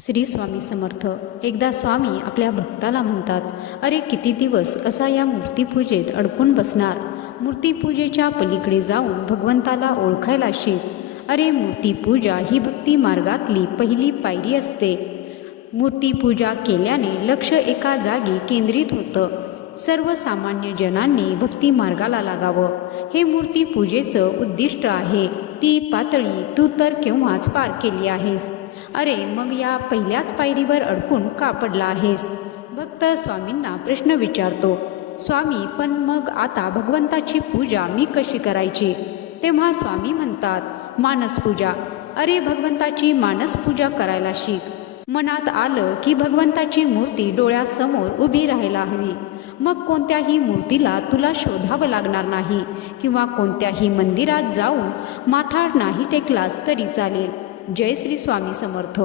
श्री स्वामी समर्थ. एकदा स्वामी आपल्या भक्ताला म्हणतात अरे किती दिवस असा या मूर्तीपूजेत अडकून बसणार? मूर्तीपूजेच्या पलीकडे जाऊन भगवंताला ओळखायला शिक. अरे मूर्तीपूजा ही भक्ती मार्गातली पहिली पायरी असते. मूर्तीपूजा केल्याने लक्ष एका जागी केंद्रित होतं. सर्वसामान्य जनांनी भक्ती मार्गाला लागावं. हे मूर्ती पूजेचं उद्दिष्ट आहे. ती पातळी तू तर केव्हाच पार केली आहेस. अरे मग या पहिल्याच पायरीवर अडकून का पडला आहेस? भक्त स्वामींना प्रश्न विचारतो. स्वामी पण मग आता भगवंताची पूजा मी कशी करायची? तेव्हा स्वामी म्हणतात मानसपूजा अरे भगवंताची मानसपूजा करायला शिक. मनात आलं की भगवंताची मूर्ती डोळ्यासमोर उभी राहायला हवी. मग कोणत्याही मूर्तीला तुला शोधावं लागणार नाही किंवा कोणत्याही मंदिरात जाऊन माथा नाही टेकलास तरी चालेल. जय श्री स्वामी समर्थ.